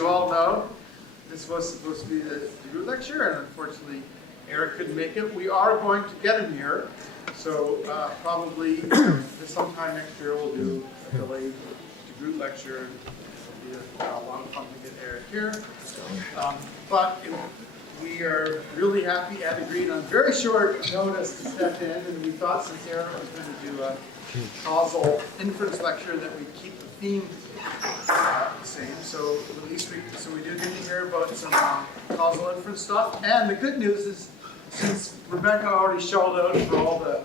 you all know, this was supposed to be the DeGroot Lecture, and unfortunately, Eric couldn't make it. We are going to get him here, so probably sometime next year we'll do a delayed DeGroot Lecture. It'll be a lot of fun to get Eric here. But we are really happy and agreed on very short notice to step in, and we thought since Eric was going to do a causal inference lecture that we'd keep the theme the same. So at least we do get to hear about some causal inference stuff. And the good news is, since Rebecca already shelled out for all the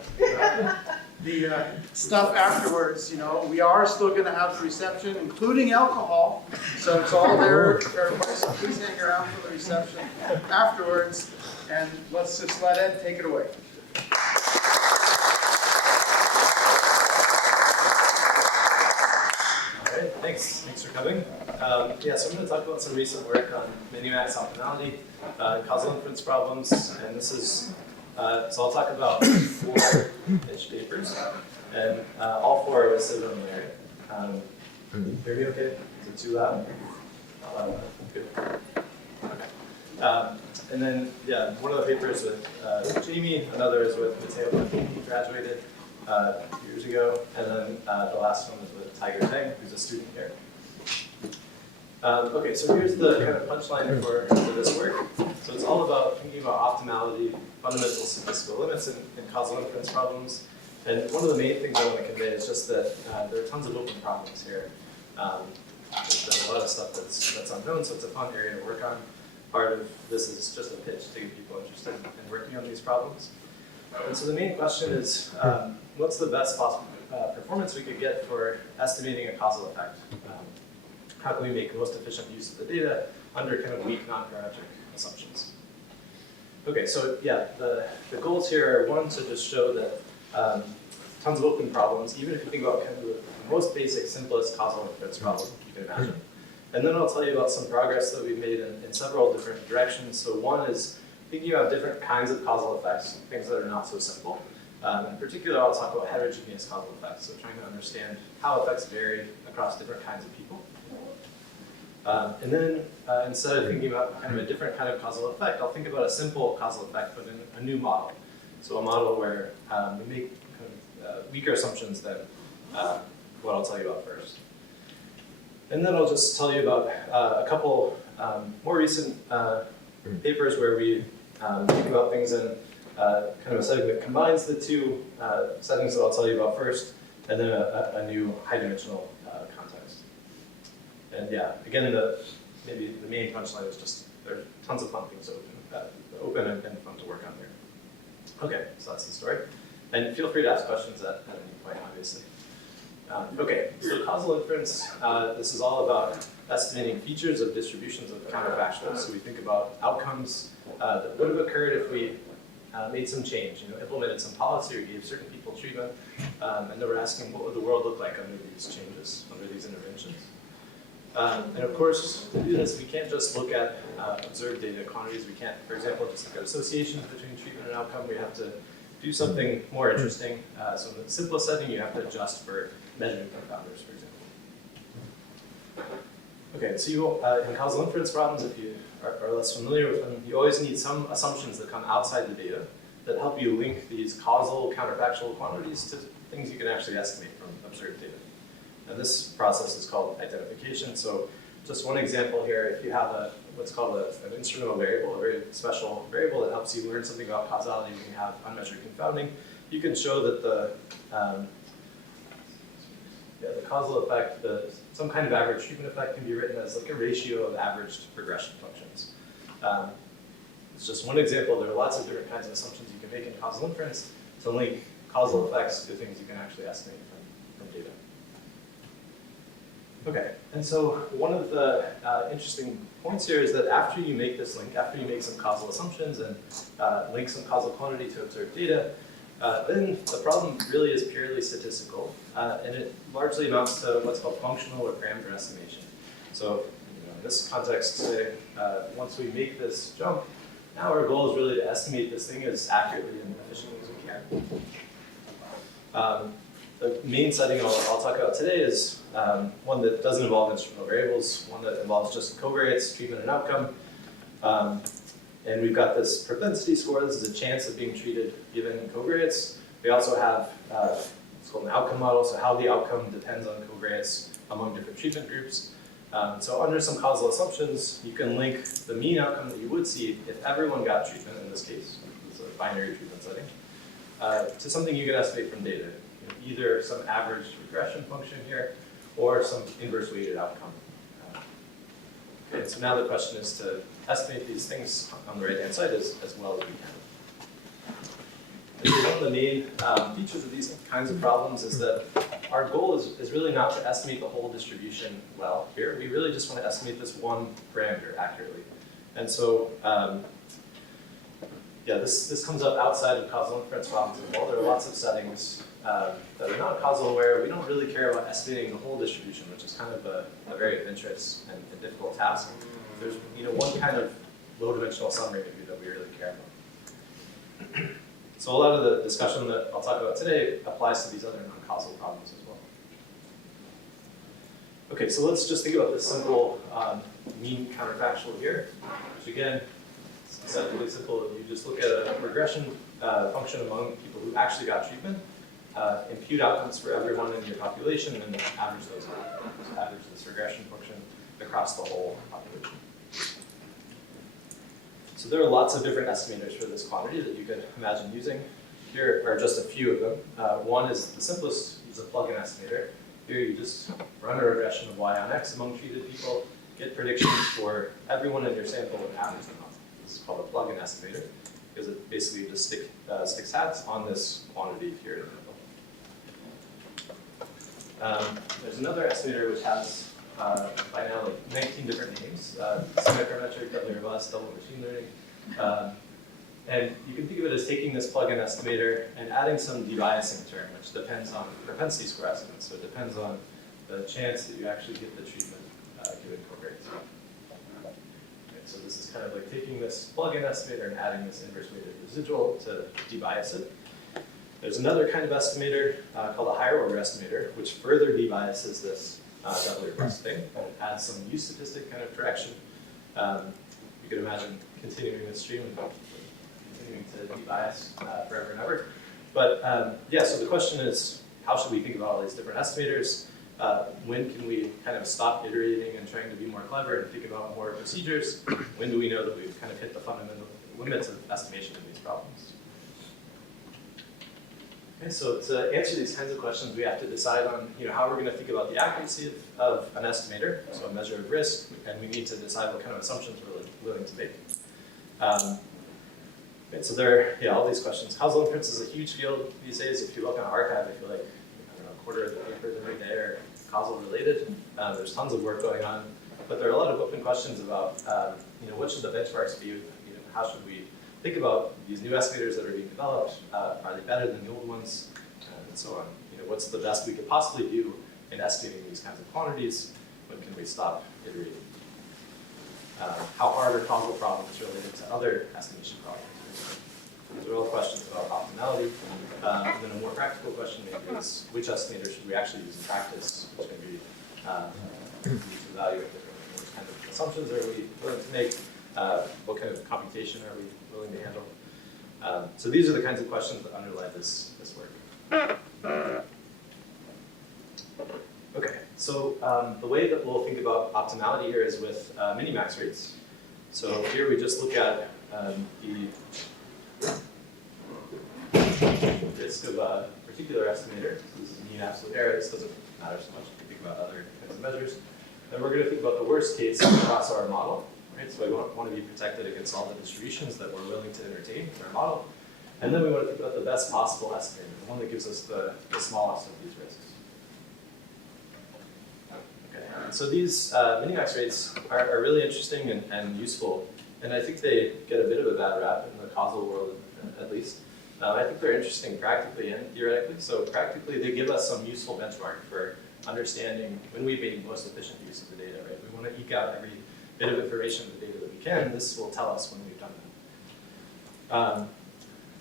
stuff afterwards, you know, we are still going to have the reception, including alcohol. So it's all there. Everybody, so please hang around for the reception afterwards. And let's just let Ed take it away. Thanks for coming. Yeah, so I'm going to talk about some recent work on Minimax optimality, causal inference problems, and this is, so I'll talk about 4-ish papers, and all 4 are listed on there. Can you hear me okay? Is it too loud? Good. Okay. And then, yeah, one of the papers with Jamie, another is with Mateo, he graduated a few years ago, and then the last one is with Tiger Teng, who's a student here. Okay, so here's the kind of punchline for this work. So it's all about thinking about optimality, fundamental statistical limits, and causal inference problems. And one of the main things I want to convey is just that there are tons of open problems here. There's a lot of stuff that's unknown, so it's a fun area to work on. Part of this is just a pitch to get people interested in working on these problems. And so the main question is, what's the best possible performance we could get for estimating a causal effect? How can we make the most efficient use of the data under kind of weak non-parametric assumptions? Okay, so yeah, the goals here are, one, to just show that tons of open problems, even if you think about kind of the most basic, simplest causal inference problem you can imagine. And then I'll tell you about some progress that we've made in several different directions. So one is thinking about different kinds of causal effects, things that are not so simple. In particular, I'll talk about heterogeneous causal effects, so trying to understand how effects vary across different kinds of people. And then instead of thinking about kind of a different kind of causal effect, I'll think about a simple causal effect, but in a new model. So a model where we make kind of, weaker assumptions than what I'll tell you about first. And then I'll just tell you about a couple more recent papers where we think about things in kind of a setting that combines the two settings that I'll tell you about first, and then a new high-dimensional context. And yeah, again, maybe the main punchline is just there are tons of fun things open and fun to work on here. Okay, so that's the story. And feel free to ask questions at any point, obviously. Okay, so causal inference, this is all about estimating features of distributions of counterfactuals. So we think about outcomes that would have occurred if we made some change, implemented some policy or gave certain people treatment, and then we're asking what would the world look like under these changes, under these interventions. And of course, to do this, we can't just look at observed data quantities. We can't, for example, just look at associations between treatment and outcome. We have to do something more interesting. So in the simplest setting, you have to adjust for measurement confounders, for example. Okay, so you, in causal inference problems, if you are less familiar with them, you always need some assumptions that come outside the data that help you link these causal counterfactual quantities to things you can actually estimate from observed data. And this process is called identification. So just one example here, if you have what's called an instrumental variable, a very special variable that helps you learn something about causality when you have unmeasured confounding, you can show that the causal effect, some kind of average treatment effect can be written as like a ratio of averaged regression functions. It's just one example. There are lots of different kinds of assumptions you can make in causal inference to link causal effects to things you can actually estimate from data. Okay, and so one of the interesting points here is that after you make this link, after you make some causal assumptions and link some causal quantity to observed data, then the problem really is purely statistical, and it largely amounts to what's called functional or parameter estimation. So in this context, say, once we make this jump, now our goal is really to estimate this thing as accurately and efficiently as we can. The main setting I'll talk about today is one that doesn't involve instrumental variables, one that involves just covariates, treatment, and outcome. And we've got this propensity score. This is a chance of being treated given covariates. We also have what's called an outcome model, so how the outcome depends on covariates among different treatment groups. So under some causal assumptions, you can link the mean outcome that you would see if everyone got treatment, in this case, it's a binary treatment setting, to something you can estimate from data. Either some average regression function here, or some inverse weighted outcome. Okay, so now the question is to estimate these things on the right-hand side as well as we can. And so one of the main features of these kinds of problems is that our goal is really not to estimate the whole distribution well here. We really just want to estimate this one parameter accurately. And so, yeah, this comes up outside of causal inference problems as well. There are lots of settings that are not causal where we don't really care about estimating the whole distribution, which is kind of a very adventurous and difficult task. There's one kind of low-dimensional summary maybe that we really care about. So a lot of the discussion that I'll talk about today applies to these other non-causal problems as well. Okay, so let's just think about this simple mean counterfactual here, which again, it's really simple. You just look at a regression function among people who actually got treatment, impute outcomes for everyone in your population, and then average those out. So average this regression function across the whole population. So there are lots of different estimators for this quantity that you could imagine using. Here are just a few of them. One is the simplest, is a plug-in estimator. Here you just run a regression of y on x among treated people, get predictions for everyone in your sample and average them out. This is called a plug-in estimator, because it basically just sticks hats on this quantity here in the middle. There's another estimator which has, by now, like 19 different names. Semi-parametric, doubly robust, double machine learning. And you can think of it as taking this plug-in estimator and adding some debiasing term, which depends on propensity score estimates. So it depends on the chance that you actually get the treatment given covariates. So this is kind of like taking this plug-in estimator and adding this inverse weighted residual to debias it. There's another kind of estimator called a higher order estimator, which further debiases this doubly robust thing and adds some use statistic kind of correction. You could imagine continuing this stream and continuing to debias forever and ever. But yeah, so the question is, how should we think about all these different estimators? When can we kind of stop iterating and trying to be more clever and think about more procedures? When do we know that we've kind of hit the fundamental limits of estimation in these problems? Okay, so to answer these kinds of questions, we have to decide on how we're going to think about the accuracy of an estimator, so a measure of risk, and we need to decide what kind of assumptions we're willing to make. Okay, so there are all these questions. Causal inference is a huge field these days. If you look on arXiv, I feel like a quarter of the papers every day are causal related. There's tons of work going on, but there are a lot of open questions about what should the benchmarks be? How should we think about these new estimators that are being developed? Are they better than the old ones? And so on. What's the best we could possibly do in estimating these kinds of quantities? When can we stop iterating? How hard are causal problems related to other estimation problems? These are all questions about optimality. And then a more practical question maybe is, which estimator should we actually use in practice? Which can be used to evaluate differently. What kind of assumptions are we willing to make? What kind of computation are we willing to handle? So these are the kinds of questions that underlie this work. Okay, so the way that we'll think about optimality here is with minimax rates. So here we just look at the risk of a particular estimator. So this is mean absolute error. This doesn't matter so much if you think about other kinds of measures. Then we're going to think about the worst case across our model. Right? So we want to be protected against all the distributions that we're willing to entertain in our model. And then we want to think about the best possible estimator, the one that gives us the smallest of these risks. Okay. So these minimax rates are really interesting and useful. And I think they get a bit of a bad rap in the causal world, at least. I think they're interesting practically and theoretically. So practically, they give us some useful benchmark for understanding when we make most efficient use of the data. Right? We want to eke out every bit of information of the data that we can. This will tell us when we've done that.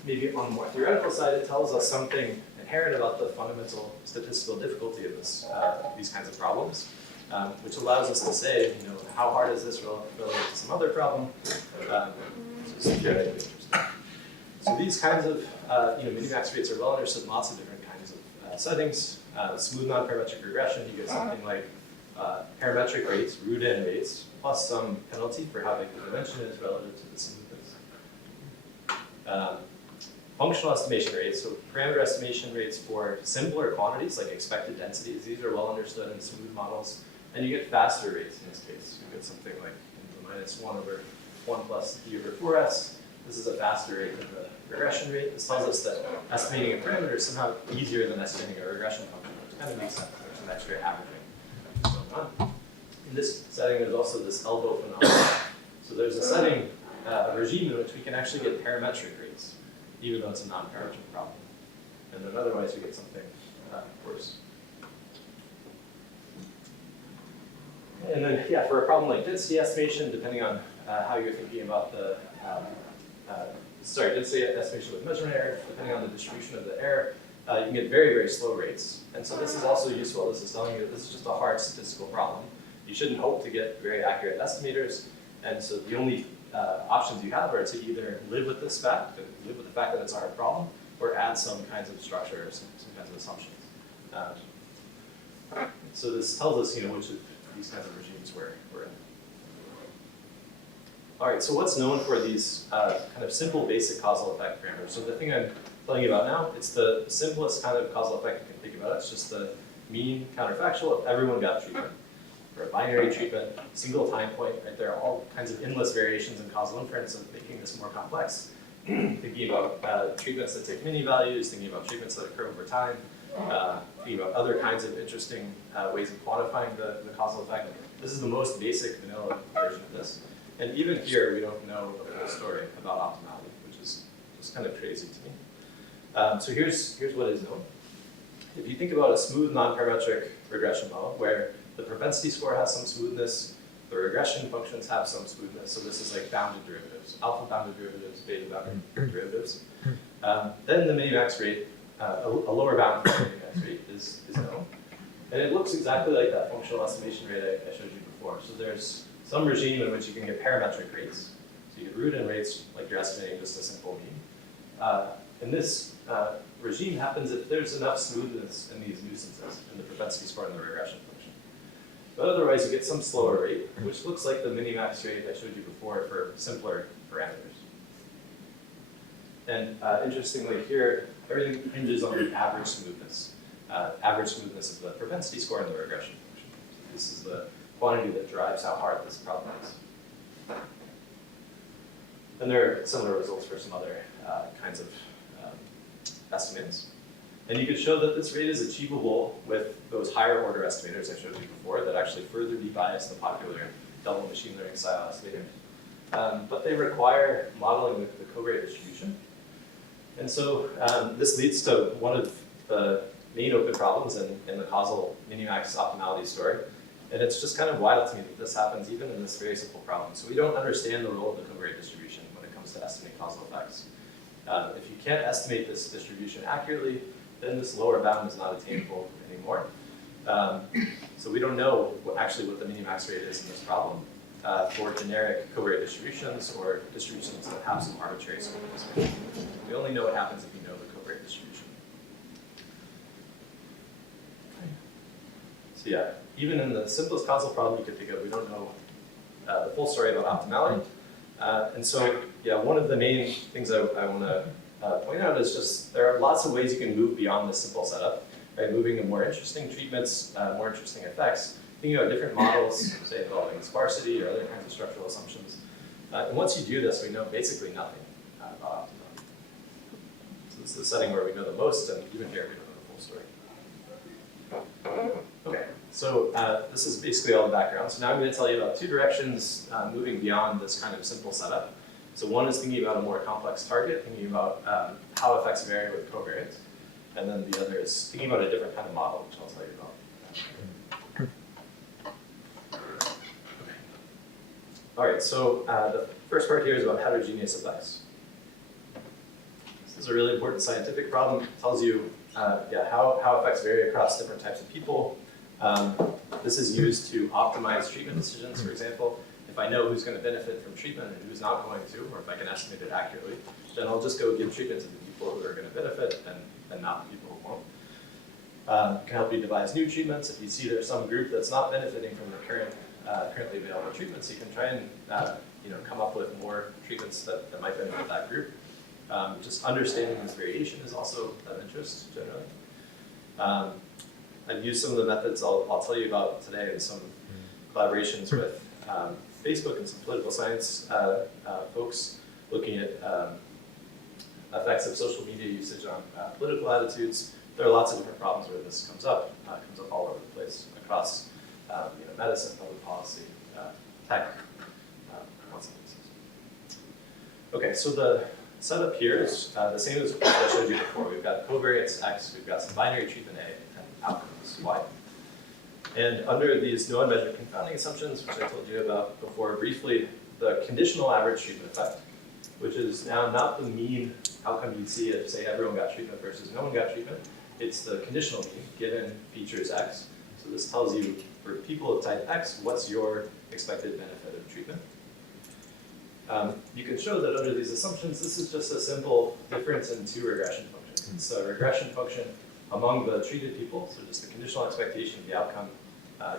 Maybe on the more theoretical side, it tells us something inherent about the fundamental statistical difficulty of this, these kinds of problems, which allows us to say, how hard is this relative to some other problem? Which is theoretically interesting. So these kinds of minimax rates are well understood in lots of different kinds of settings. Smooth non-parametric regression, you get something like parametric rates, root-in rates, plus some penalty for how big the dimension is relative to the smoothness. Functional estimation rates, so parameter estimation rates for simpler quantities like expected densities. These are well understood in smooth models. And you get faster rates in this case. You get something like -1 over 1 plus e over 4s. This is a faster rate than the regression rate. This tells us that estimating a parameter is somehow easier than estimating a regression function, which kind of makes sense. There's some extra averaging going on. In this setting, there's also this elbow phenomenon. So there's a setting, a regime in which we can actually get parametric rates, even though it's a non-parametric problem. And then otherwise, we get something worse. And then, yeah, for a problem like density estimation, depending on how you're thinking about the, density estimation with measurement error, depending on the distribution of the error, you can get very, very slow rates. And so this is also useful. This is telling you that this is just a hard statistical problem. You shouldn't hope to get very accurate estimators. And so the only options you have are to either live with this fact, live with the fact that it's a hard problem, or add some kinds of structure or some kinds of assumptions. So this tells us, which of these kinds of regimes we're in. All right, so what's known for these kind of simple basic causal effect parameters? So the thing I'm telling you about now, it's the simplest kind of causal effect you can think about. It's just the mean counterfactual if everyone got treatment, or a binary treatment, single time point, right? There are all kinds of endless variations in causal inference of making this more complex. Thinking about treatments that take mini values, thinking about treatments that occur over time, thinking about other kinds of interesting ways of quantifying the causal effect. This is the most basic vanilla version of this. And even here, we don't know the full story about optimality, which is just kind of crazy to me. So here's what is known. If you think about a smooth non-parametric regression model where the propensity score has some smoothness, the regression functions have some smoothness, so this is like bounded derivatives, alpha bounded derivatives, beta bounded derivatives. Then the minimax rate, a lower bound for the minimax rate is known. And it looks exactly like that functional estimation rate I showed you before. So there's some regime in which you can get parametric rates. So you get root-in rates, like you're estimating just a simple mean. And this regime happens if there's enough smoothness in these nuisances, in the propensity score and the regression function. But otherwise, you get some slower rate, which looks like the minimax rate I showed you before for simpler parameters. And interestingly here, everything hinges on the average smoothness. Average smoothness of the propensity score and the regression function. This is the quantity that drives how hard this problem is. And there are similar results for some other kinds of estimates. And you could show that this rate is achievable with those higher order estimators I showed you before that actually further de-bias the popular double machine learning style estimators. But they require modeling with the covariate distribution. And so this leads to one of the main open problems in the causal minimax optimality story. And it's just kind of wild to me that this happens even in this very simple problem. So we don't understand the role of the covariate distribution when it comes to estimating causal effects. If you can't estimate this distribution accurately, then this lower bound is not attainable anymore. So we don't know actually what the minimax rate is in this problem for generic covariate distributions or distributions that have some arbitrary smoothness. We only know what happens if you know the covariate distribution. So yeah, even in the simplest causal problem you could think of, we don't know the full story about optimality. And so, yeah, one of the main things I want to point out is just there are lots of ways you can move beyond this simple setup, right? Moving to more interesting treatments, more interesting effects, thinking about different models, say involving sparsity or other kinds of structural assumptions. And once you do this, we know basically nothing about optimality. So this is the setting where we know the most, and even here we don't know the full story. Okay, so this is basically all the background. So now I'm going to tell you about two directions moving beyond this kind of simple setup. So one is thinking about a more complex target, thinking about how effects vary with covariance. And then the other is thinking about a different kind of model, which I'll tell you about. Okay. All right, so the first part here is about heterogeneous effects. This is a really important scientific problem. It tells you how effects vary across different types of people. This is used to optimize treatment decisions, for example. If I know who's going to benefit from treatment and who's not going to, or if I can estimate it accurately, then I'll just go give treatment to the people who are going to benefit and not the people who won't. It can help you devise new treatments. If you see there's some group that's not benefiting from the currently available treatments, you can try and come up with more treatments that might benefit that group. Just understanding this variation is also of interest generally. I've used some of the methods I'll tell you about today in some collaborations with Facebook and some political science folks looking at effects of social media usage on political attitudes. There are lots of different problems where this comes up all over the place across medicine, public policy, tech, lots of places. Okay, so the setup here is the same as what I showed you before. We've got covariates X, we've got some binary treatment A, and outcomes Y. And under these no unmeasured confounding assumptions, which I told you about before briefly, the conditional average treatment effect, which is now not the mean outcome you'd see if, say, everyone got treatment versus no one got treatment. It's the conditional mean given features X. So this tells you, for people of type X, what's your expected benefit of treatment. You can show that under these assumptions, this is just a simple difference in two regression functions. It's a regression function among the treated people, so just the conditional expectation of the outcome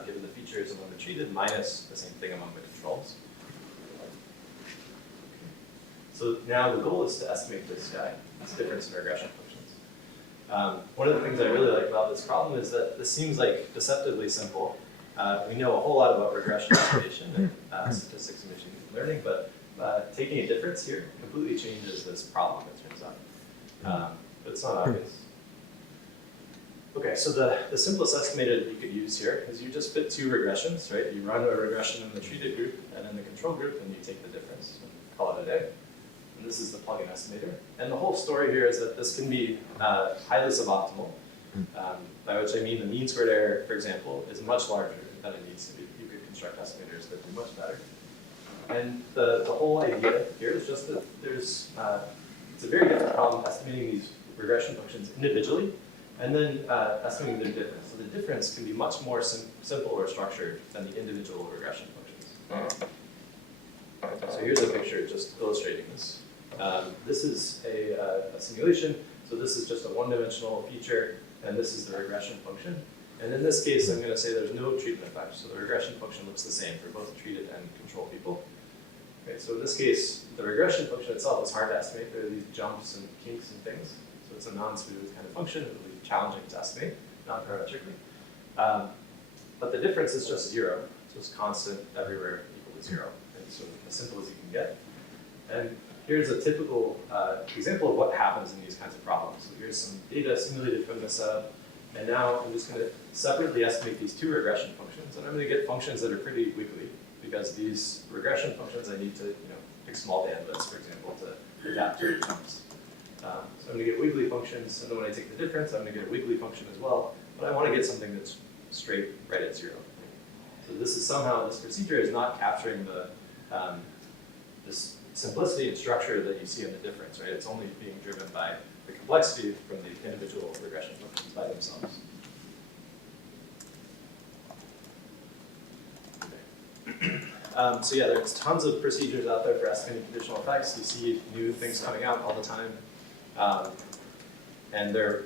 given the features among the treated minus the same thing among the controls. So now the goal is to estimate this guy, this difference in regression functions. One of the things I really like about this problem is that this seems like deceptively simple. We know a whole lot about regression estimation and statistics and machine learning, but taking a difference here completely changes this problem, it turns out. But it's not obvious. Okay, so the simplest estimator you could use here is you just fit two regressions, right? You run a regression in the treated group and in the control group, and you take the difference and call it a day. And this is the plugin estimator. And the whole story here is that this can be highly suboptimal, by which I mean the mean squared error, for example, is much larger than it needs to be. You could construct estimators that do much better. And the whole idea here is just that there's, it's a very different problem estimating these regression functions individually and then estimating their difference. So the difference can be much more simple or structured than the individual regression functions. So here's a picture just illustrating this. This is a simulation, so this is just a one-dimensional feature, and this is the regression function. And in this case, I'm going to say there's no treatment effect, so the regression function looks the same for both treated and control people. Okay, so in this case, the regression function itself is hard to estimate. There are these jumps and kinks and things. So it's a non-smooth kind of function. It will be challenging to estimate, non-parametrically. But the difference is just zero. It's just constant everywhere equal to zero. And so as simple as you can get. And here's a typical example of what happens in these kinds of problems. So here's some data simulated from this setup. And now I'm just going to separately estimate these two regression functions. And I'm going to get functions that are pretty wiggly, because these regression functions I need to pick small bandwidths, for example, to adapt to jumps. So I'm going to get wiggly functions, and then when I take the difference, I'm going to get a wiggly function as well. But I want to get something that's straight right at zero. So this is somehow, this procedure is not capturing the this simplicity and structure that you see in the difference, right? It's only being driven by the complexity from the individual regression functions by themselves. So yeah, there's tons of procedures out there for estimating conditional effects. You see new things coming out all the time. And there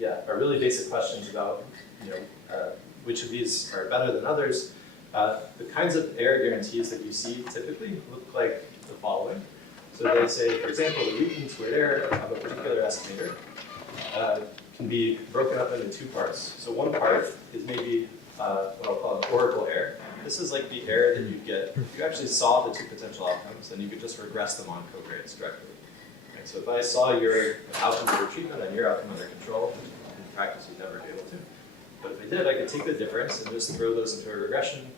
are really basic questions about which of these are better than others. The kinds of error guarantees that you see typically look like the following. So they say, for example, the root mean squared error of a particular estimator can be broken up into two parts. So one part is maybe what I'll call an oracle error. This is like the error that you'd get if you actually saw the two potential outcomes, then you could just regress them on covariates directly. Right? So if I saw your outcome under treatment and your outcome under control, in practice you'd never be able to. But if I did, I could take the difference and just throw those into a regression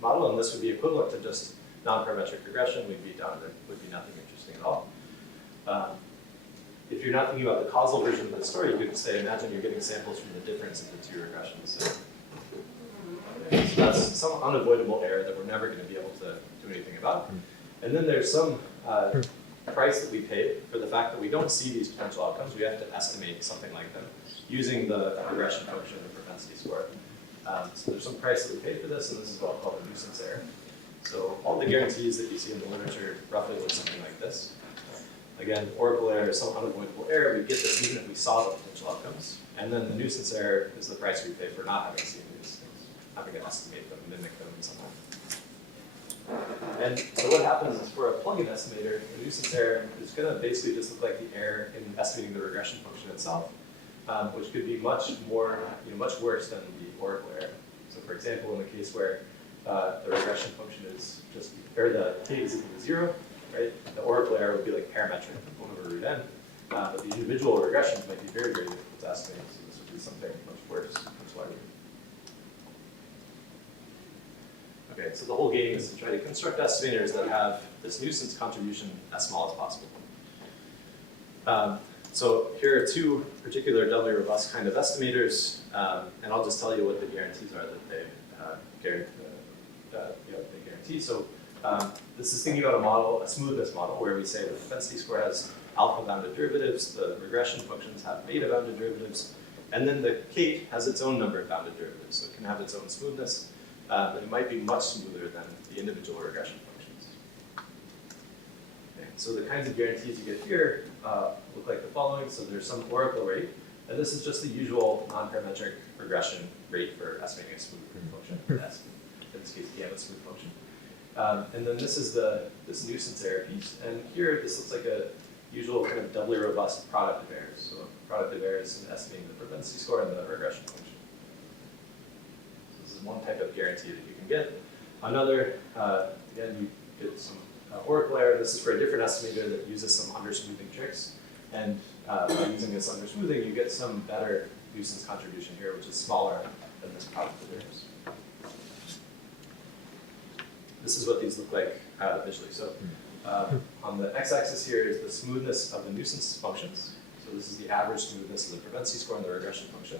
model, and this would be equivalent to just non-parametric regression. We'd be done. There would be nothing interesting at all. If you're not thinking about the causal version of the story, you could say, imagine you're getting samples from the difference of the two regressions. So that's some unavoidable error that we're never going to be able to do anything about. And then there's some price that we pay for the fact that we don't see these potential outcomes. We have to estimate something like them using the regression function, the propensity score. So there's some price that we pay for this, and this is what we call the nuisance error. So all the guarantees that you see in the literature roughly look something like this. Again, oracle error is some unavoidable error. We get this even if we saw the potential outcomes. And then the nuisance error is the price we pay for not having seen these things, having to estimate them, mimic them in some way. And so what happens is for a plug-in estimator, the nuisance error is going to basically just look like the error in estimating the regression function itself, which could be much worse than the oracle error. So for example, in the case where the regression function is just, or the k is equal to 0, right? The oracle error would be like parametric, 1 over root n. But the individual regressions might be very, very difficult to estimate, so this would be something much worse, much larger. Okay, so the whole game is to try to construct estimators that have this nuisance contribution as small as possible. So here are two particular doubly robust kind of estimators, and I'll just tell you what the guarantees are that they guarantee. So this is thinking about a model, a smoothness model, where we say the propensity score has alpha bounded derivatives, the regression functions have beta bounded derivatives, and then the K has its own number of bounded derivatives, so it can have its own smoothness, but it might be much smoother than the individual regression functions. Okay, so the kinds of guarantees you get here look like the following. So there's some oracle rate, and this is just the usual non-parametric regression rate for estimating a smooth function, in this case, gamma smooth function. And then this is this nuisance error piece, and here this looks like a usual kind of doubly robust product of errors. So product of errors in estimating the propensity score and the regression function. So this is one type of guarantee that you can get. Another, again, you get some oracle error. This is for a different estimator that uses some undersmoothing tricks. And by using this undersmoothing, you get some better nuisance contribution here, which is smaller than this product of errors. This is what these look like visually. So on the x-axis here is the smoothness of the nuisance functions. So this is the average smoothness of the propensity score and the regression function.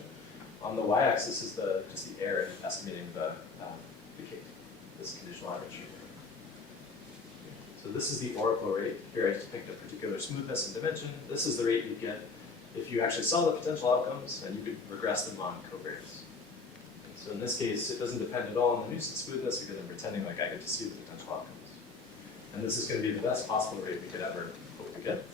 On the y-axis is just the error in estimating the K, this conditional average. So this is the oracle rate. Here I just picked a particular smoothness and dimension. This is the rate you get if you actually saw the potential outcomes and you could regress them on covariates. So in this case, it doesn't depend at all on the nuisance smoothness because I'm pretending like I get to see the potential outcomes. And this is going to be the best possible rate we could ever hope to get.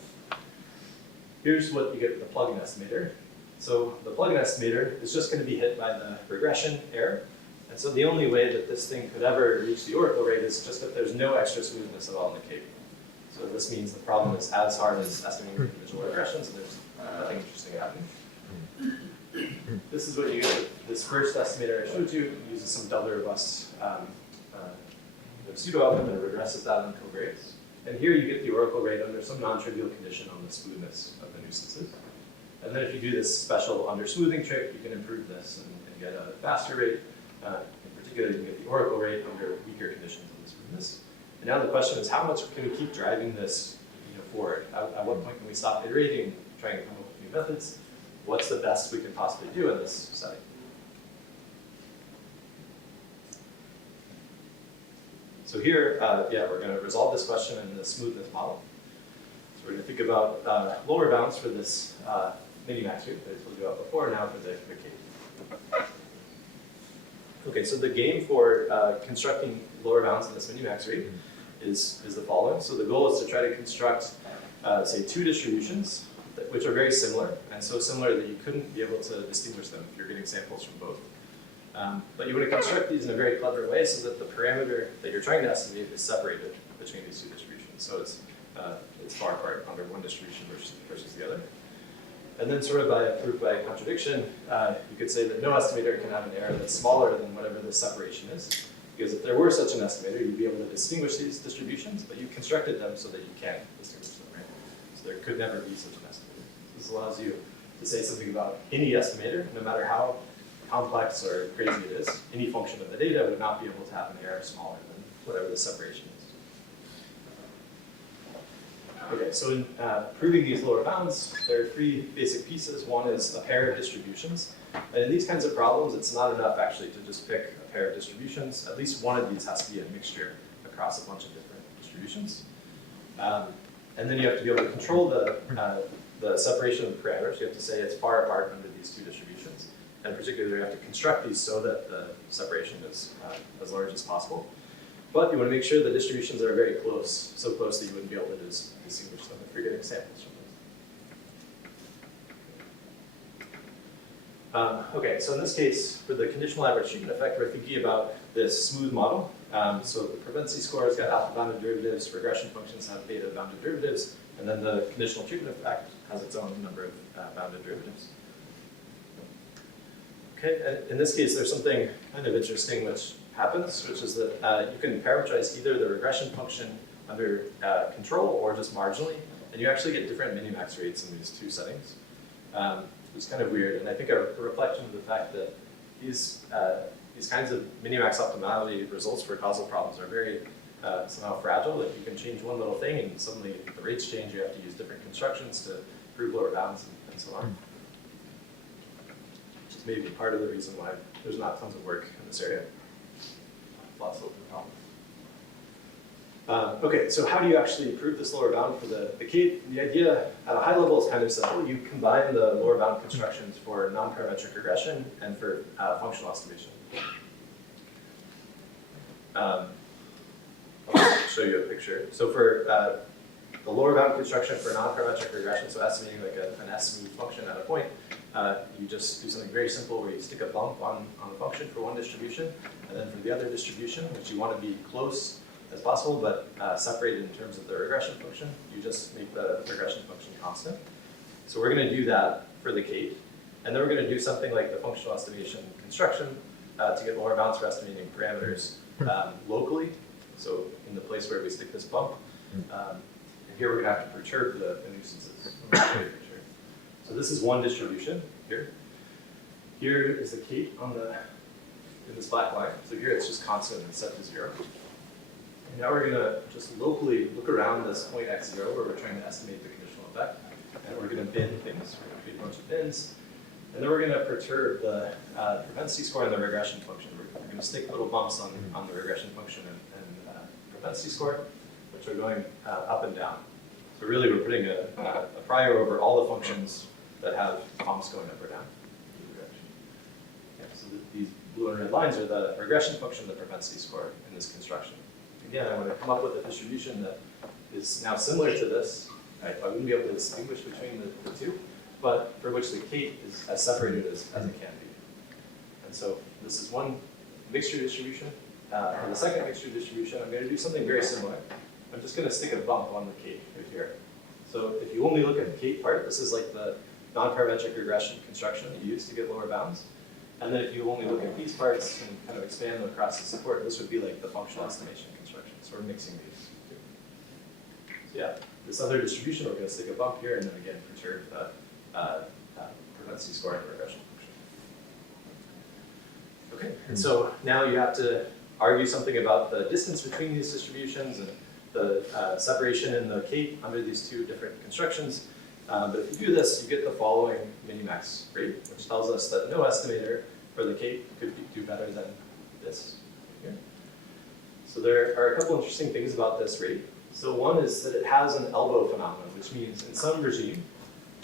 Here's what you get with the plug-in estimator. So the plug-in estimator is just going to be hit by the regression error. And so the only way that this thing could ever reach the oracle rate is just that there's no extra smoothness at all in the K. So this means the problem is as hard as estimating individual regressions, and there's nothing interesting happening. This is what you get with this first estimator I showed you. It uses some doubly robust pseudo outcome and regresses that on covariates. And here you get the oracle rate under some non-trivial condition on the smoothness of the nuisances. And then if you do this special undersmoothing trick, you can improve this and get a faster rate. In particular, you can get the oracle rate under weaker conditions of the smoothness. And now the question is, how much can we keep driving this forward? At what point can we stop iterating, trying to come up with new methods? What's the best we can possibly do in this setting? So here, we're going to resolve this question in the smoothness model. So we're going to think about lower bounds for this Minimax rate that I told you about before, now for the K. Okay, so the game for constructing lower bounds in this Minimax rate is the following. So the goal is to try to construct, say, two distributions which are very similar, and so similar that you couldn't be able to distinguish them if you're getting samples from both. But you want to construct these in a very clever way so that the parameter that you're trying to estimate is separated between these two distributions. So it's far apart under one distribution versus the other. And then sort of by proof by contradiction, you could say that no estimator can have an error that's smaller than whatever the separation is. Because if there were such an estimator, you'd be able to distinguish these distributions, but you constructed them so that you can distinguish them, right? So there could never be such an estimator. This allows you to say something about any estimator, no matter how complex or crazy it is. Any function of the data would not be able to have an error smaller than whatever the separation is. Okay, so in proving these lower bounds, there are three basic pieces. One is a pair of distributions. And in these kinds of problems, it's not enough actually to just pick a pair of distributions. At least one of these has to be a mixture across a bunch of different distributions. And then you have to be able to control the separation of the parameters. You have to say it's far apart under these two distributions. And particularly, you have to construct these so that the separation is as large as possible. But you want to make sure the distributions are very close, so close that you wouldn't be able to distinguish them if you're getting samples from them. Okay, so in this case, for the conditional average treatment effect, we're thinking about this smooth model. So the propensity score has got alpha bounded derivatives, regression functions have beta bounded derivatives, and then the conditional treatment effect has its own number of bounded derivatives. Okay, and in this case, there's something kind of interesting which happens, which is that you can parameterize either the regression function under control or just marginally, and you actually get different minimax rates in these two settings. It's kind of weird, and I think a reflection of the fact that these kinds of minimax optimality results for causal problems are very somehow fragile, that you can change one little thing and suddenly the rates change, you have to use different constructions to prove lower bounds and so on. Which is maybe part of the reason why there's not tons of work in this area. Lots of open problems. Okay, so how do you actually prove this lower bound for the K? The idea at a high level is kind of simple. You combine the lower bound constructions for non-parametric regression and for functional estimation. I'll show you a picture. So for the lower bound construction for non-parametric regression, so estimating like an S-smooth function at a point, you just do something very simple where you stick a bump on a function for one distribution, and then for the other distribution, which you want to be close as possible, but separated in terms of the regression function, you just make the regression function constant. So we're going to do that for the Kate, and then we're going to do something like the functional estimation construction to get lower bounds for estimating parameters locally, so in the place where we stick this bump. And here we're going to have to perturb the nuisances. So this is one distribution here. Here is the Kate in this black line. So here it's just constant and set to 0. And now we're going to just locally look around this point x0 where we're trying to estimate the conditional effect. And we're going to bin things. We're going to create a bunch of bins. And then we're going to perturb the propensity score and the regression function. We're going to stick little bumps on the regression function and propensity score, which are going up and down. So really we're putting a prior over all the functions that have bumps going up or down. Yeah, so these blue and red lines are the regression function, the propensity score in this construction. Again, I'm going to come up with a distribution that is now similar to this. Right? I wouldn't be able to distinguish between the two, but for which the Kate is as separated as it can be. And so this is one mixture distribution. For the second mixture distribution, I'm going to do something very similar. I'm just going to stick a bump on the Kate right here. So if you only look at the Kate part, this is like the non-parametric regression construction that you use to get lower bounds. And then if you only look at these parts and kind of expand them across the support, this would be like the functional estimation construction. So we're mixing these two. So yeah, this other distribution, we're going to stick a bump here and then again perturb the propensity score and regression function. Okay, and so now you have to argue something about the distance between these distributions and the separation in the Kate under these two different constructions. But if you do this, you get the following minimax rate, which tells us that no estimator for the Kate could do better than this here. So there are a couple interesting things about this rate. So one is that it has an elbow phenomenon, which means in some regime,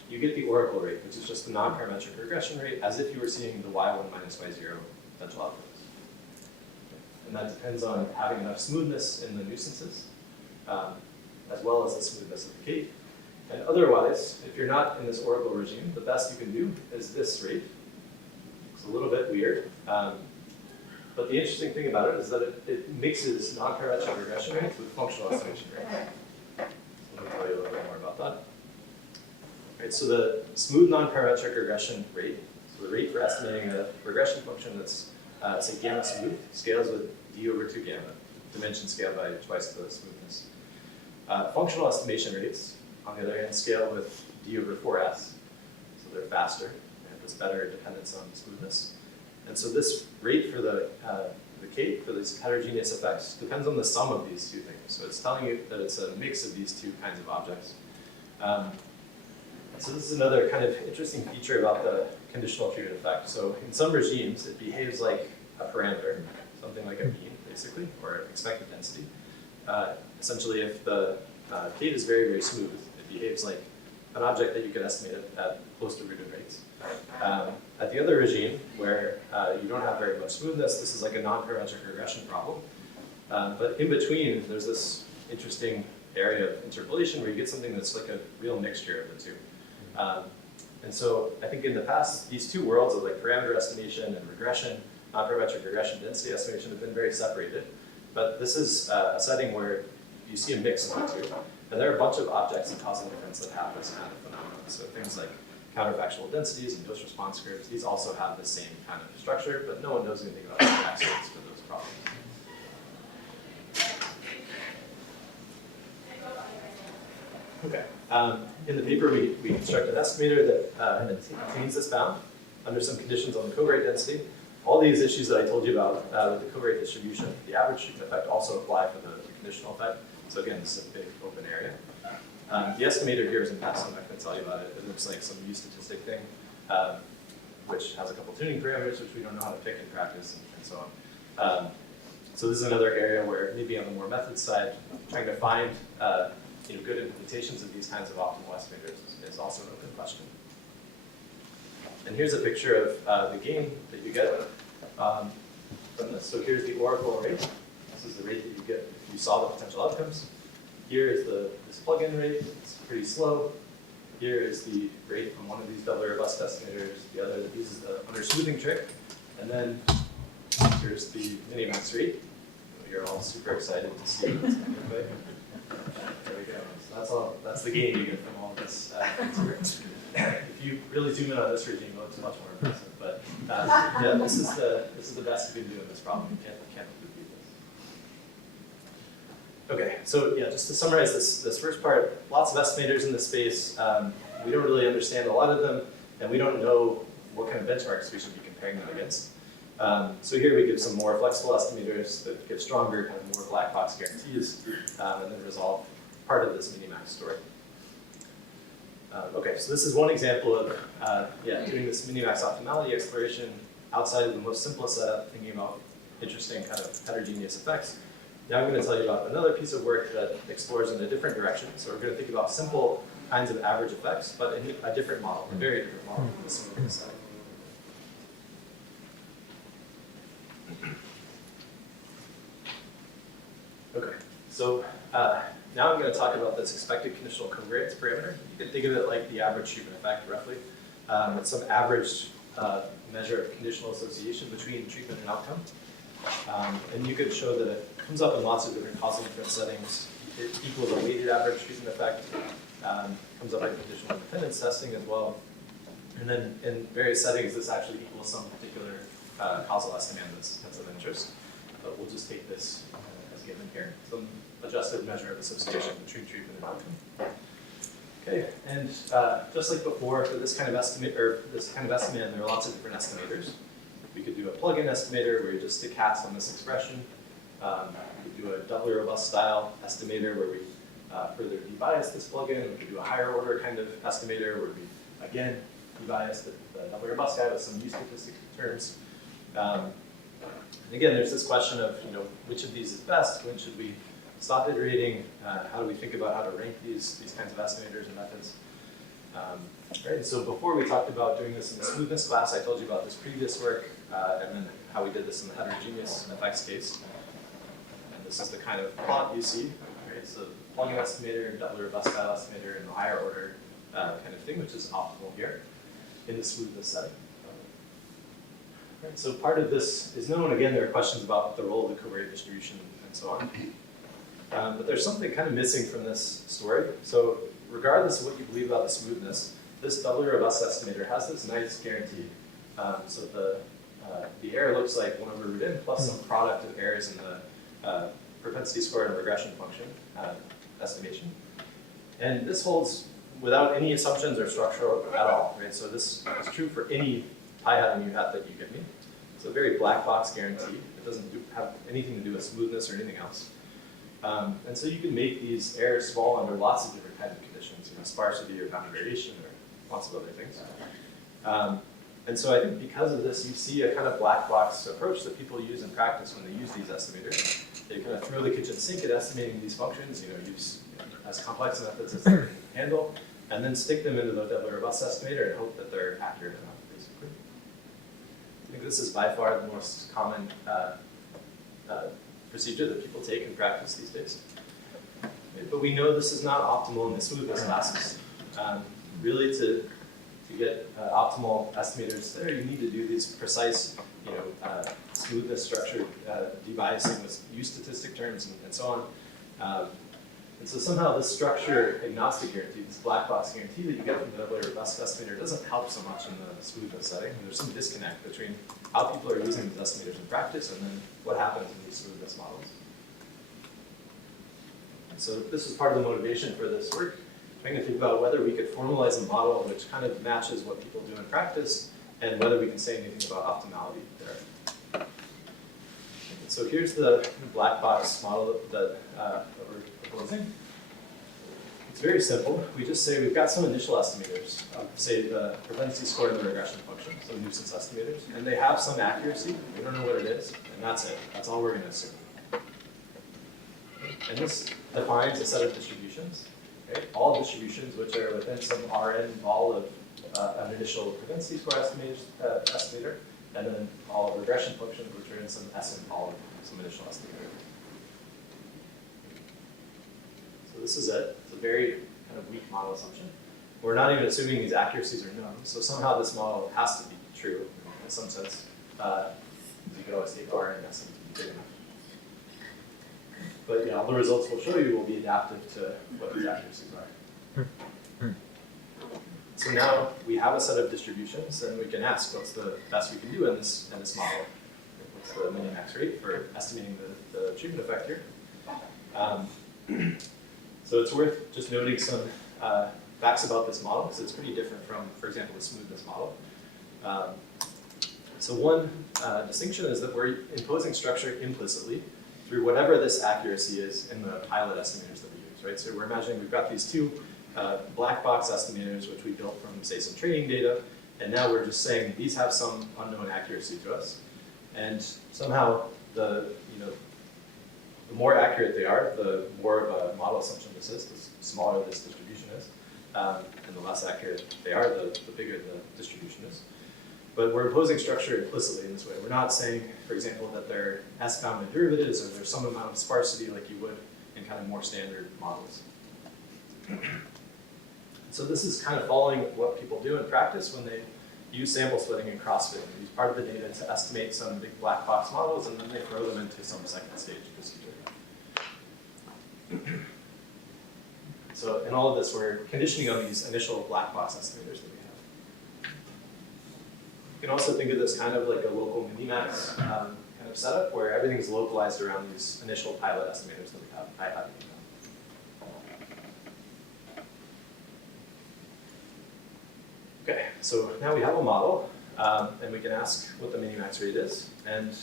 you get the oracle rate, which is just the non-parametric regression rate, as if you were seeing the y1 minus y0 potential outputs. And that depends on having enough smoothness in the nuisances, as well as the smoothness of the Kate. And otherwise, if you're not in this oracle regime, the best you can do is this rate. It's a little bit weird. But the interesting thing about it is that it mixes non-parametric regression rates with functional estimation rates. So let me tell you a little bit more about that. Right, so the smooth non-parametric regression rate, so the rate for estimating a regression function that's, say, gamma smooth, scales with d over 2 gamma, dimension scale by twice the smoothness. Functional estimation rates, on the other hand, scale with d over 4s, so they're faster, and it's better dependence on smoothness. And so this rate for the Kate, for these heterogeneous effects, depends on the sum of these two things. So it's telling you that it's a mix of these two kinds of objects. So this is another kind of interesting feature about the conditional treatment effect. So in some regimes, it behaves like a parameter, something like a mean, basically, or expected density. Essentially, if the Kate is very, very smooth. It behaves like an object that you could estimate at close to rooted rates. At the other regime, where you don't have very much smoothness, this is like a non-parametric regression problem. But in between, there's this interesting area of interpolation where you get something that's like a real mixture of the two. And so I think in the past, these two worlds of like parameter estimation and regression, non-parametric regression density estimation have been very separated. But this is a setting where you see a mix of the two. And there are a bunch of objects in causal inference that have this kind of phenomenon. So things like counterfactual densities and dose response curves, these also have the same kind of structure, but no one knows anything about the exact states for those problems. Okay. In the paper, we construct an estimator that maintains this bound under some conditions on the covariate density. All these issues that I told you about with the covariate distribution, the average treatment effect also apply for the conditional effect. So again, this is a big open area. The estimator here is in passing. I'm not going to tell you about it. It looks like some U statistic thing, which has a couple tuning parameters, which we don't know how to pick in practice, and so on. So this is another area where maybe on the more methods side, trying to find good implementations of these kinds of optimal estimators is also an open question. And here's a picture of the gain that you get from this. So here's the oracle rate. This is the rate that you get if you saw the potential outcomes. Here is this plug-in rate. It's pretty slow. Here is the rate from one of these doubly robust estimators. The other that uses the under-smoothing trick. And then here's the Minimax rate. You're all super excited to see what's going to play. There we go. So that's the gain you get from all of this. If you really zoom in on this regime, it looks much more impressive. But yeah, this is the best you can do in this problem. You can't repeat this. Okay, so yeah, just to summarize this first part, lots of estimators in this space. We don't really understand a lot of them, and we don't know what kind of benchmarks we should be comparing them against. So here we give some more flexible estimators that give stronger, kind of more black box guarantees, and then resolve part of this Minimax story. Okay, so this is one example of doing this Minimax optimality exploration outside of the most simplest setup, thinking about interesting kind of heterogeneous effects. Now I'm going to tell you about another piece of work that explores in a different direction. So we're going to think about simple kinds of average effects, but in a different model, a very different model from this one we're going to study. Okay, so now I'm going to talk about this expected conditional covariance parameter. You can think of it like the average treatment effect, roughly. It's some average measure of conditional association between treatment and outcome. And you could show that it comes up in lots of different causal inference settings. It equals a weighted average treatment effect. Comes up in conditional independence testing as well. And then in various settings, this actually equals some particular causal estimate that's of interest. But we'll just take this as given here. Some adjusted measure of association between treatment and outcome. Okay, and just like before, for this kind of estimate, there are lots of different estimators. We could do a plug-in estimator where you just stick hats on this expression. We could do a doubly robust style estimator where we further debias this plug-in. We could do a higher order kind of estimator where we, again, debias the doubly robust guy with some U statistic terms. And again, there's this question of which of these is best, when should we stop iterating, how do we think about how to rank these kinds of estimators and methods. Right, so before we talked about doing this in the smoothness class, I told you about this previous work, and then how we did this in the heterogeneous effects case. And this is the kind of plot you see, right? So plug-in estimator, doubly robust style estimator, and the higher order kind of thing, which is optimal here in the smoothness setting. Right, so part of this is known. Again, there are questions about the role of the covariate distribution and so on. But there's something kind of missing from this story. So regardless of what you believe about the smoothness, this doubly robust estimator has this nice guarantee. So the error looks like 1 over root n plus some product of errors in the propensity score and regression function estimation. And this holds without any assumptions or structural at all, right? So this is true for any pi hat and mu hat that you give me. It's a very black box guarantee. It doesn't have anything to do with smoothness or anything else. And so you can make these errors fall under lots of different kinds of conditions, sparsity or boundary variation or lots of other things. And so I think because of this, you see a kind of black box approach that people use in practice when they use these estimators. they kind of throw the kitchen sink at estimating these functions, use as complex methods as they can handle, and then stick them into the doubly robust estimator and hope that they're accurate enough, basically. I think this is by far the most common procedure that people take in practice these days. But we know this is not optimal in the smoothness classes. Really, to get optimal estimators there, you need to do these precise, smoothness structured debiasing with use statistic terms and so on. And so somehow this structure agnostic guarantee, this black box guarantee that you get from the doubly robust estimator doesn't help so much in the smoothness setting. And there's some disconnect between how people are using these estimators in practice and then what happens in these smoothness models. So this is part of the motivation for this work, trying to think about whether we could formalize a model which kind of matches what people do in practice and whether we can say anything about optimality there. So here's the black box model that we're proposing. It's very simple. We just say we've got some initial estimators, say the propensity score and the regression function, some nuisance estimators, and they have some accuracy. We don't know what it is, and that's it. That's all we're going to assume. And this defines a set of distributions. Okay? All distributions which are within some Rn vol of an initial propensity score estimator, and then all regression functions which are in some Sn vol of some initial estimator. So this is it. It's a very kind of weak model assumption. We're not even assuming these accuracies are known, so somehow this model has to be true in some sense. You could always take Rn and Sn to be big enough. But yeah, all the results we'll show you will be adaptive to what these accuracies are. So now we have a set of distributions, and we can ask what's the best we can do in this model. What's the minimax rate for estimating the treatment effect here? So it's worth just noting some facts about this model, because it's pretty different from, for example, the smoothness model. So one distinction is that we're imposing structure implicitly through whatever this accuracy is in the pilot estimators that we use, right? So we're imagining we've got these two black box estimators, which we built from, say, some training data, and now we're just saying these have some unknown accuracy to us. And somehow the more accurate they are, the more of a model assumption this is, the smaller this distribution is, and the less accurate they are, the bigger the distribution is. But we're imposing structure implicitly in this way. We're not saying, for example, that they're S-bound derivatives or there's some amount of sparsity like you would in kind of more standard models. So this is kind of following what people do in practice when they use sample splitting and cross-fitting. They use part of the data to estimate some big black box models, and then they throw them into some second stage procedure. So in all of this, we're conditioning on these initial black box estimators that we have. You can also think of this kind of like a local Minimax kind of setup where everything's localized around these initial pilot estimators that we have. Okay, so now we have a model, and we can ask what the minimax rate is. And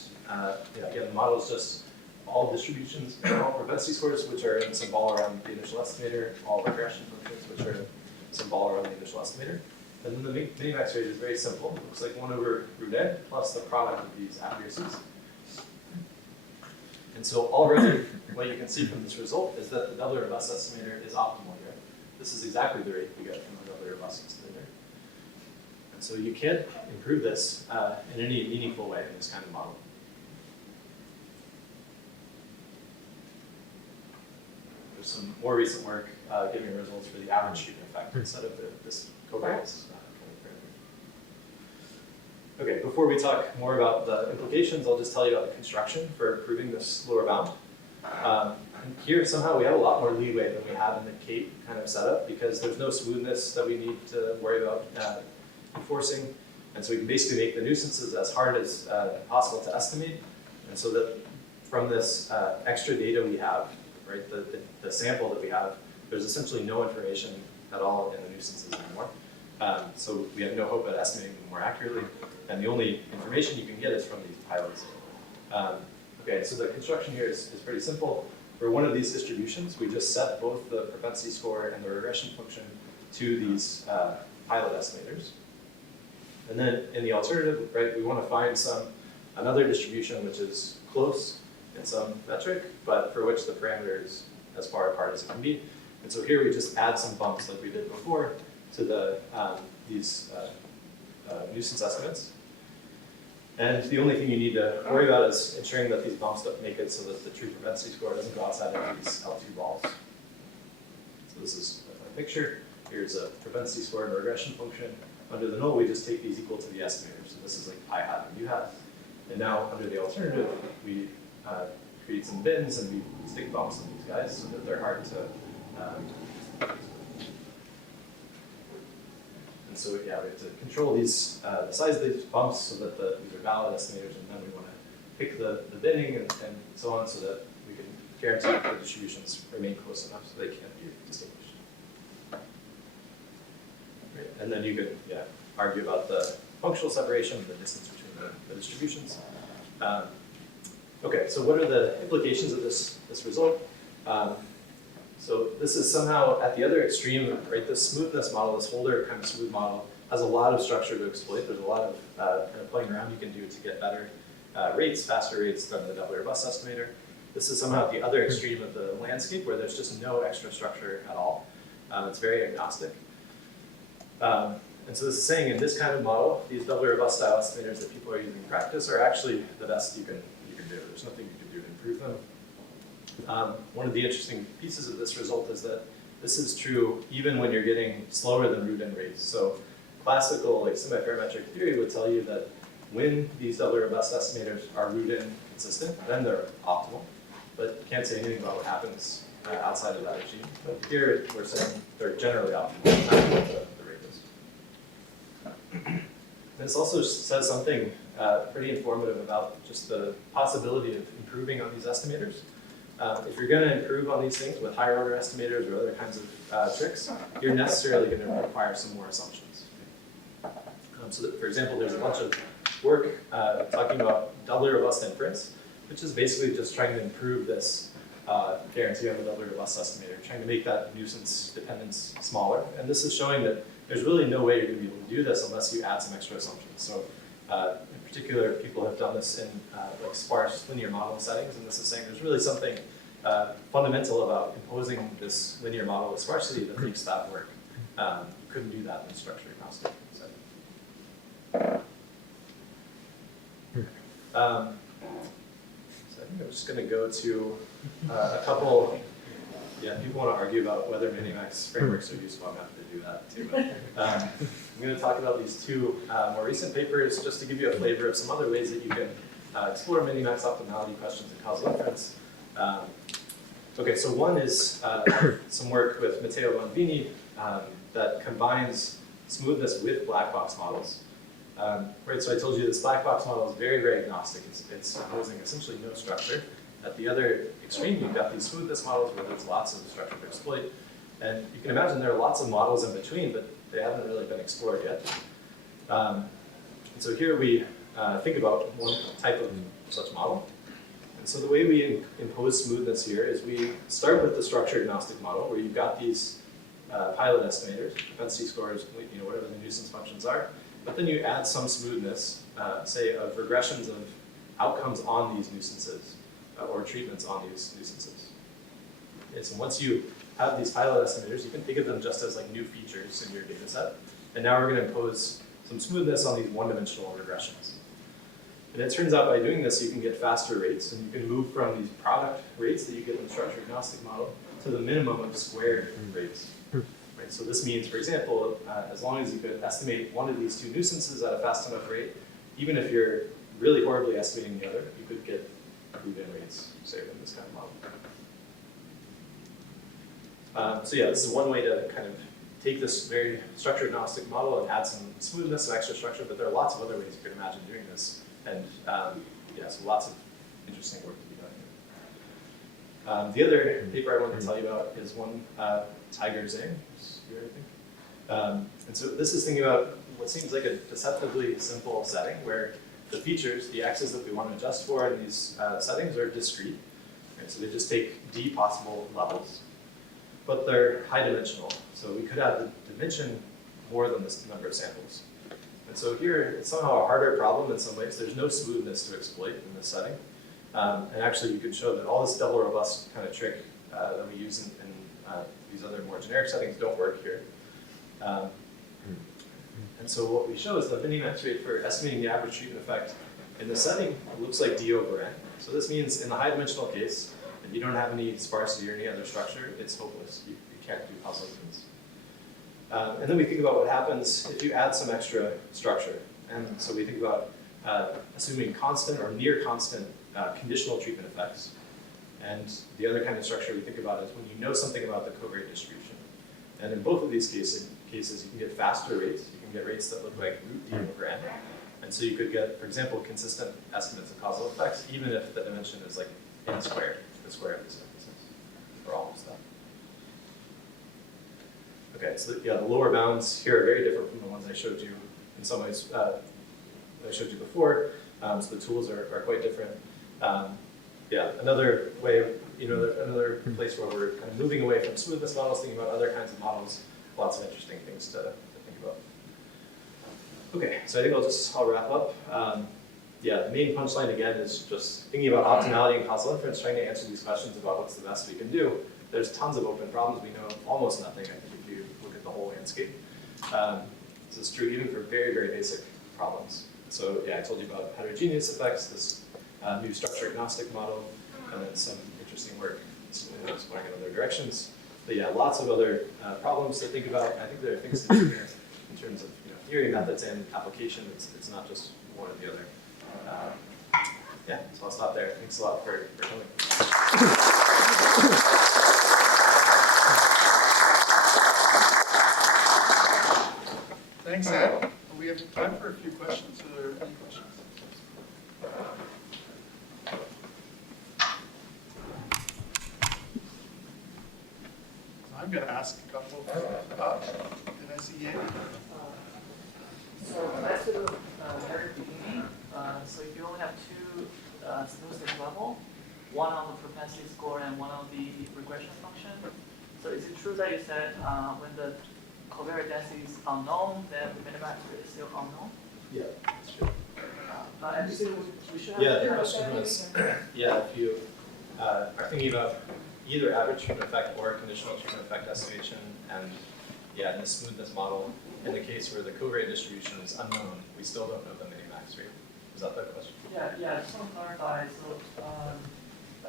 again, the model is just all distributions, all propensity scores, which are in some ball around the initial estimator, all regression functions, which are in some ball around the initial estimator. And then the minimax rate is very simple. It looks like 1 over root n plus the product of these accuracies. And so already, what you can see from this result is that the doubly robust estimator is optimal here. This is exactly the rate we get from the doubly robust estimator. And so you can't improve this in any meaningful way in this kind of model. There's some more recent work giving results for the average treatment effect instead of this covariance. Okay, before we talk more about the implications, I'll just tell you about the construction for proving this lower bound. And here, somehow, we have a lot more leeway than we have in the Kate kind of setup because there's no smoothness that we need to worry about enforcing. And so we can basically make the nuisances as hard as possible to estimate. And so that from this extra data we have, right, the sample that we have, there's essentially no information at all in the nuisances anymore. So we have no hope at estimating them more accurately. And the only information you can get is from these pilots. Okay, so the construction here is pretty simple. For one of these distributions, we just set both the propensity score and the regression function to these pilot estimators. And then in the alternative, right, we want to find another distribution which is close in some metric, but for which the parameter is as far apart as it can be. And so here we just add some bumps like we did before to the these nuisance estimates. And the only thing you need to worry about is ensuring that these bumps don't make it so that the true propensity score doesn't go outside of these L2 balls. So this is a picture. Here's a propensity score and a regression function. Under the null, we just take these equal to the estimator. So this is like I hat and U hat. And now under the alternative, we create some bins and we stick bumps on these guys so that they're hard to. And so yeah, we have to control these the size of these bumps so that these are valid estimators, and then we want to pick the binning and so on so that we can guarantee that the distributions remain close enough so they can't be distinguished. Right. And then you could argue about the functional separation and the distance between the distributions. Okay, so what are the implications of this result? So this is somehow at the other extreme, right? This smoothness model, this Holder kind of smooth model, has a lot of structure to exploit. There's a lot of kind of playing around you can do to get better rates, faster rates than the doubly robust estimator. This is somehow at the other extreme of the landscape where there's just no extra structure at all. It's very agnostic. And so this is saying in this kind of model, these doubly robust style estimators that people are using in practice are actually the best you can do. There's nothing you can do to improve them. One of the interesting pieces of this result is that this is true even when you're getting slower than root-in rates. So classical like semi-parametric theory would tell you that when these doubly robust estimators are root-in consistent, then they're optimal. But you can't say anything about what happens outside of that regime. But here we're saying they're generally optimal, not what the rate is. This also says something pretty informative about just the possibility of improving on these estimators. If you're going to improve on these things with higher order estimators or other kinds of tricks, you're necessarily going to require some more assumptions. So that, for example, there's a bunch of work talking about doubly robust inference, which is basically just trying to improve this guarantee on the doubly robust estimator, trying to make that nuisance dependence smaller. And this is showing that there's really no way you're going to be able to do this unless you add some extra assumptions. So in particular, people have done this in like sparse linear model settings, and this is saying there's really something fundamental about imposing this linear model with sparsity that makes that work. You couldn't do that in structure agnostic setting. So I think I'm just going to go to a couple. Yeah, people want to argue about whether Minimax frameworks are useful. I'm happy to do that too. But, I'm going to talk about these two more recent papers just to give you a flavor of some other ways that you can explore Minimax optimality questions in causal inference. Okay, so one is some work with Matteo Bonvini that combines smoothness with black box models. Right, so I told you this black box model is very, very agnostic. It's imposing essentially no structure. At the other extreme, you've got these smoothness models where there's lots of structure to exploit. And you can imagine there are lots of models in between, but they haven't really been explored yet. And so here we think about one type of such model. And so the way we impose smoothness here is we start with the structure agnostic model, where you've got these pilot estimators, propensity scores, whatever the nuisance functions are. But then you add some smoothness, say of regressions of outcomes on these nuisances. Or treatments on these nuisances. Okay, so once you have these pilot estimators, you can think of them just as like new features in your data set. And now we're going to impose some smoothness on these one-dimensional regressions. And it turns out by doing this, you can get faster rates, and you can move from these product rates that you get in the structure agnostic model to the minimum of squared rates. Right, so this means, for example, as long as you could estimate one of these two nuisances at a fast enough rate, even if you're really horribly estimating the other, you could get root-in rates, say, in this kind of model. So yeah, this is one way to kind of take this very structure agnostic model and add some smoothness, some extra structure, but there are lots of other ways you can imagine doing this. And yeah, so lots of interesting work to be done here. The other paper I wanted to tell you about is one Tiger Zhang, who's here, I think. And so this is thinking about what seems like a deceptively simple setting where the features, the x's that we want to adjust for in these settings are discrete. Right? So they just take d possible levels, but they're high dimensional. So we could have the dimension more than this number of samples. And so here, it's somehow a harder problem in some ways. There's no smoothness to exploit in this setting. And actually, you could show that all this double robust kind of trick that we use in these other more generic settings don't work here. And so what we show is the Minimax rate for estimating the average treatment effect in the setting looks like D over N. So this means in the high dimensional case, if you don't have any sparsity or any other structure, it's hopeless. You can't do causal inference. And then we think about what happens if you add some extra structure. And so we think about assuming constant or near constant conditional treatment effects. And the other kind of structure we think about is when you know something about the covariate distribution. And in both of these cases, you can get faster rates. You can get rates that look like root D over N. And so you could get, for example, consistent estimates of causal effects, even if the dimension is like N squared, the square of these differences, or almost that. Okay, so yeah, the lower bounds here are very different from the ones I showed you in some ways that I showed you before. So the tools are quite different. Yeah, another way of, another place where we're kind of moving away from smoothness models, thinking about other kinds of models, lots of interesting things to think about. Okay, so I think I'll wrap up. Yeah, the main punchline again is just thinking about optimality and causal inference, trying to answer these questions about what's the best we can do. There's tons of open problems. We know almost nothing, I think, if you look at the whole landscape. This is true even for very, very basic problems. So yeah, I told you about heterogeneous effects, this new structure agnostic model, and then some interesting work exploring in other directions. But yeah, lots of other problems to think about. I think there are things to do here in terms of theory, methods, and application. It's not just one or the other. Yeah, so I'll stop there. Thanks a lot for coming. Thanks, Ed. We have time for a few questions. Are there any questions? I'm going to ask a couple. Did I see Andy? So back to the very beginning, so if you only have two statistic level, one on the propensity score and one on the regression function, so is it true that you said when the covariate density is unknown, then the minimax rate is still unknown? Yeah, that's true. And you said we should have Yeah, the question was, yeah, if you are thinking about either average treatment effect or conditional treatment effect estimation, and yeah, in the smoothness model, in the case where the covariate distribution is unknown, we still don't know the minimax rate. Is that the question? Yeah, just want to clarify, so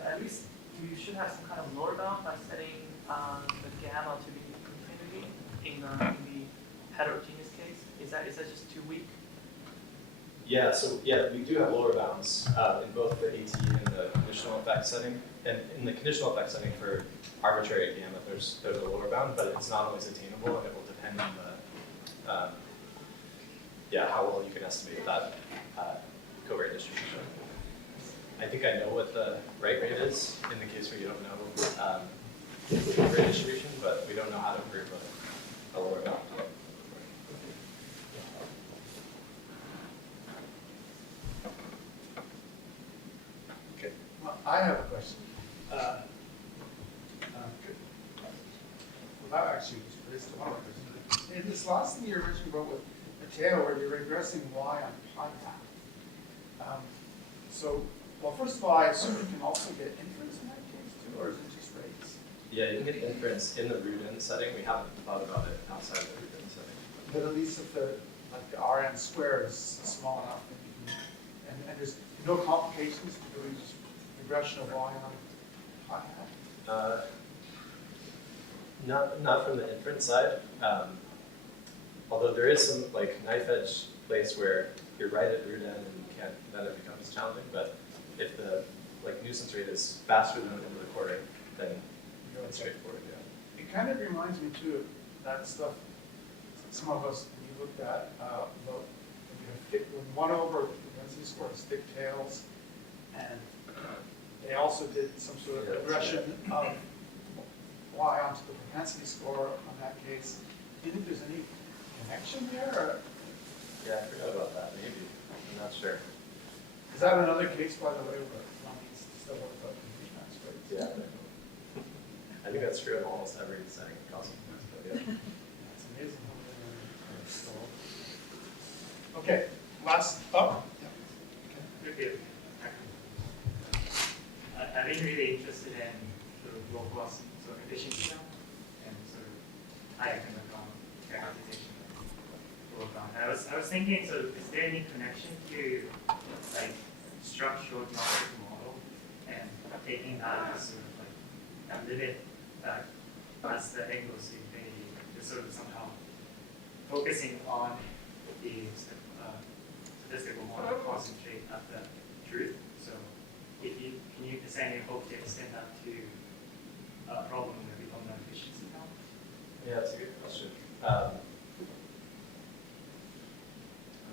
at least you should have some kind of lower bound by setting the gamma to be infinity in the heterogeneous case. Is that just too weak? Yeah, so yeah, we do have lower bounds in both the AT and the conditional effect setting. And in the conditional effect setting for arbitrary gamma, there's a lower bound, but it's not always attainable, and it will depend on the how well you can estimate that covariate distribution. I think I know what the right rate is in the case where you don't know the covariate distribution, but we don't know how to prove a lower bound. Okay, well, I have a question. Well, that actually was raised a lot of questions. In this last thing you originally wrote with Mateo, where you're regressing y on pi hat. Well, first of all, I assume you can also get inference in that case too, or is it just rates? Yeah, you can get inference in the root-in setting. We haven't thought about it outside of the root-in setting. But at least if the Rn squared is small enough, then you can, and there's no complications to doing just regression of y on pi hat? Not from the inference side. Although there is some knife edge place where you're right at root n and then it becomes challenging. But if the nuisance rate is faster than the recording, then it's straightforward. Yeah. It kind of reminds me too of that stuff some of us we looked at about when one over the density score is thick tails, and they also did some sort of regression of y onto the propensity score on that case. Do you think there's any connection there? Or? Yeah, I forgot about that. Maybe. I'm not sure. Is that another case, by the way, where one needs to still work out the Minimax rates? Yeah. I think that's true in almost every setting of Causal. Yeah. It's amazing how many still. Okay, last up. Yeah. Okay. Good. I've been really interested in sort of low cost sort of efficiency now, and sort of higher kind of characterization of low bound. I was thinking, so is there any connection to like structural geometry model and taking that as sort of like a limit that as the angle to infinity, just sort of somehow focusing on the statistical model concentrate at the truth. So can you is there any hope to extend that to a problem where we don't know efficiency now? Yeah, that's a good question. I'm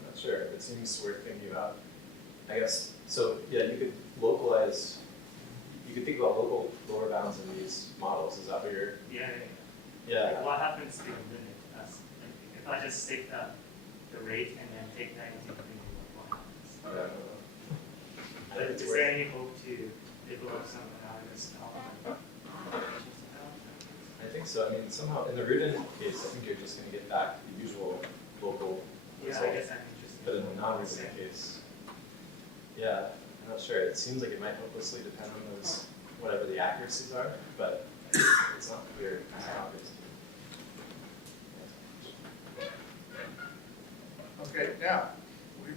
not sure. It seems worth thinking about. I guess, so yeah, you could localize, you could think about local lower bounds in these models. Is that what you're? Yeah. Yeah. Like what happens to the limit? That's, if I just take the rate and then take that into infinity, what happens? I think it's Is worth. there any hope to develop some analogous algorithm? I think so. I mean, somehow in the Rudin case, I think you're just going to get back the usual local Yeah, result. I guess I'm interested. But in the non-Rudin case, yeah, I'm not sure. It seems like it might hopelessly depend on those, whatever the accuracies are, but it's not clear. It's not obvious. Okay, now,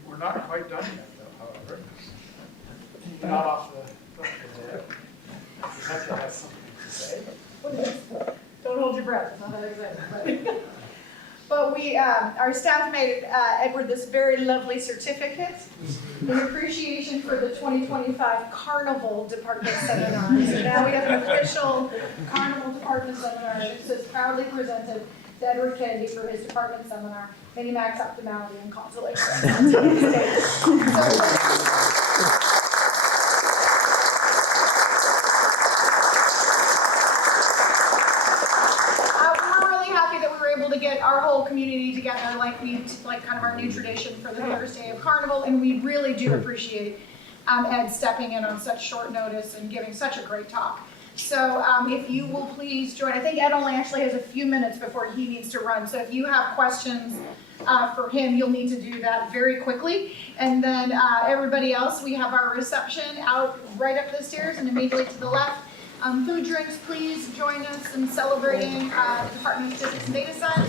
we're not quite done yet, though, however. Not off the hook there. Rebecca has something to say. Don't hold your breath, it's not that exciting. But we, our staff made Edward this very lovely certificate in appreciation for the 2025 Carnival Department Seminar. So now we have an official Carnival Department Seminar that says proudly presented to Edward Kennedy for his department seminar, Minimax, Optimality, and Causal. To get our whole community together like kind of our new tradition for the Thursday of Carnival, and we really do appreciate Ed stepping in on such short notice and giving such a great talk. So if you will please join. I think Ed only actually has a few minutes before he needs to run, so if you have questions for him, you'll need to do that very quickly. And then everybody else, we have our reception out right up the stairs and immediately to the left. Food drinks, please join us in celebrating the Department of Physics and Data Science.